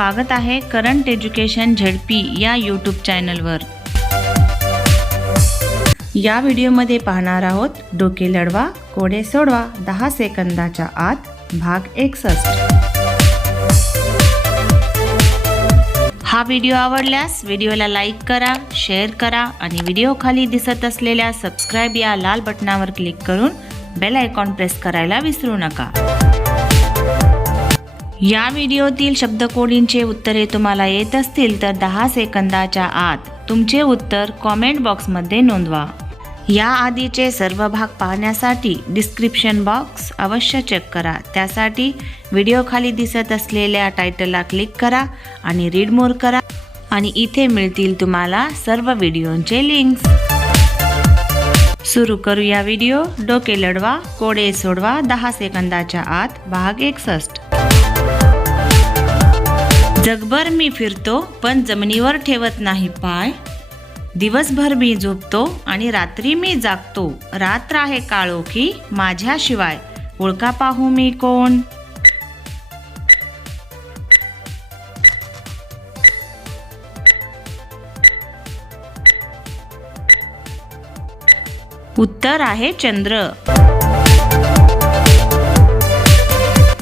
स्वागत आहे current education ZP या यूट्यूब चॅनलवर या व्हिडिओमध्ये पाहणार आहोत डोके लढवा कोडे सोडवा दहा सेकंदाच्या आत भाग एकसष्ट. हा व्हिडिओ आवडल्यास व्हिडिओला लाईक करा शेअर करा आणि व्हिडिओ खाली दिसत असलेल्या सबस्क्राईब या लाल बटनावर क्लिक करून बेल आयकॉन प्रेस करायला विसरू नका. या व्हिडिओतील शब्दकोडींचे उत्तरे तुम्हाला येत असतील तर दहा सेकंदाच्या आत तुमचे उत्तर कॉमेंट बॉक्समध्ये नोंदवा. या आधीचे सर्व भाग पाहण्यासाठी डिस्क्रिप्शन बॉक्स अवश्य चेक करा. त्यासाठी व्हिडिओखाली दिसत असलेल्या टायटलला क्लिक करा आणि रीड मोर करा आणि इथे मिळतील तुम्हाला सर्व व्हिडिओंचे लिंक्स सुरू करूया व्हिडिओ डोके लढवा कोडे सोडवा. दहा सेकंदाच्या आत भाग एकसष्ट. जगभर मी फिरतो पण जमिनीवर ठेवत नाही पाय. दिवसभर मी झोपतो आणि रात्री मी जागतो. रात्र आहे काळो की माझ्याशिवाय. ओळखा पाहू मी कोण? उत्तर आहे चंद्र.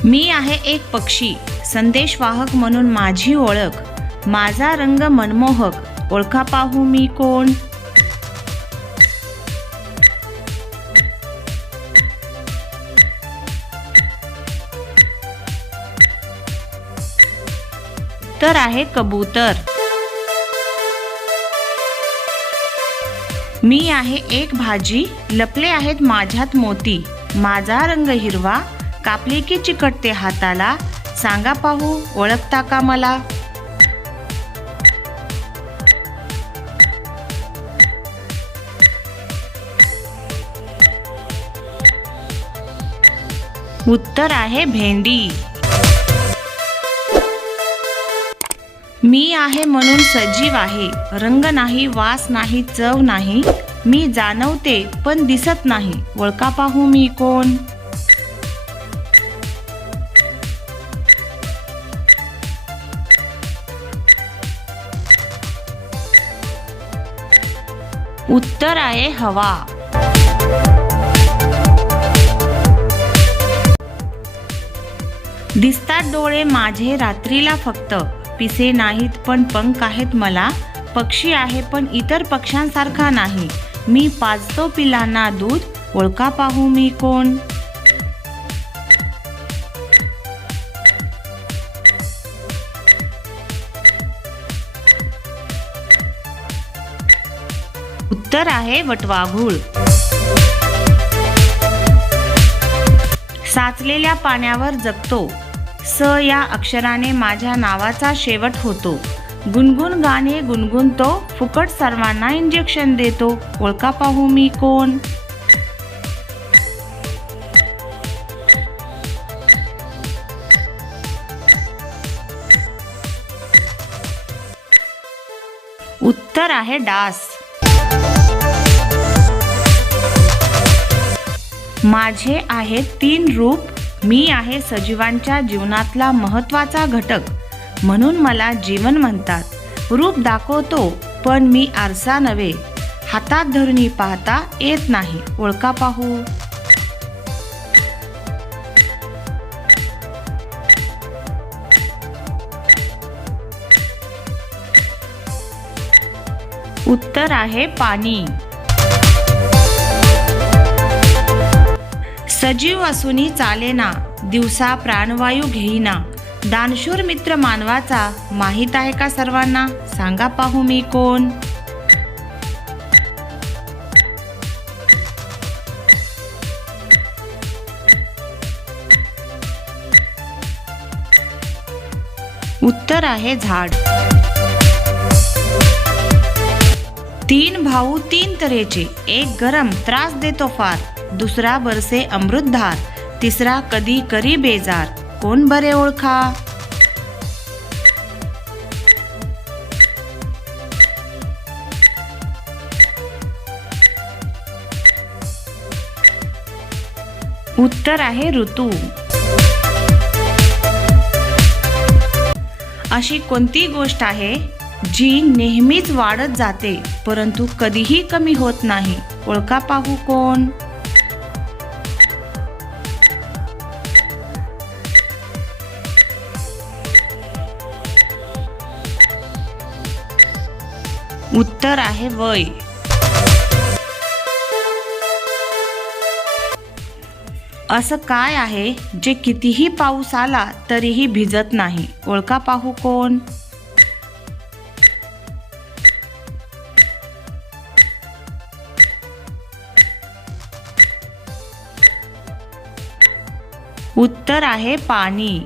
मी आहे एक पक्षी संदेशवाहक म्हणून माझी ओळख. माझा रंग मनमोहक ओळखा पाहू मी कोण? तर आहे कबूतर. मी आहे एक भाजी लपले आहेत माझ्यात मोती. माझा रंग हिरवा कापली की चिकटते हाताला? सांगा पाहू ओळखता का मला? उत्तर आहे भेंडी. मी आहे म्हणून सजीव आहे. रंग नाही वास नाही चव नाही. मी जाणवते पण दिसत नाही. ओळखा पाहू मी कोण? उत्तर आहे हवा. दिसतात डोळे माझे रात्रीला फक्त. पिसे नाहीत पण पंख आहेत मला. पक्षी आहे पण इतर पक्ष्यांसारखा नाही. मी पाजतो पिलांना दूध. ओळखा पाहू मी कोण? उत्तर आहे वटवाघूळ साचलेल्या पाण्यावर जगतो. स या अक्षराने माझ्या नावाचा शेवट होतो. गुणगुण गाणे गुणगुणतो फुकट सर्वांना इंजेक्शन देतो. ओळखा पाहू मी कोण? उत्तर आहे डास. माझे आहे तीन रूप. मी आहे सजीवांच्या जीवनातला महत्त्वाचा घटक. म्हणून मला जीवन म्हणतात. रूप दाखवतो पण मी आरसा नव्हे. हातात धरुनी पाहता येत नाही. ओळखा पाहू. उत्तर आहे पाणी. सजीव असूनी चालेना. दिवसा प्राणवायू घेईना. दानशूर मित्र मानवाचा माहीत आहे का सर्वांना? सांगा पाहू मी कोण? उत्तर आहे झाड. तीन भाऊ तीन तऱ्हेचे. एक गरम त्रास देतो फार. दुसरा बरसे अमृतधार तिसरा कधी करी बेजार कोण बरे ओळखा? उत्तर आहे ऋतू. अशी कोणती गोष्ट आहे जी नेहमीच वाढत जाते परंतु कधीही कमी होत नाही? ओळखा पाहू कोण? उत्तर आहे वय. असं काय आहे जे कितीही पाऊस आला तरीही भिजत नाही? ओळखा पाहू कोण? उत्तर आहे पाणी.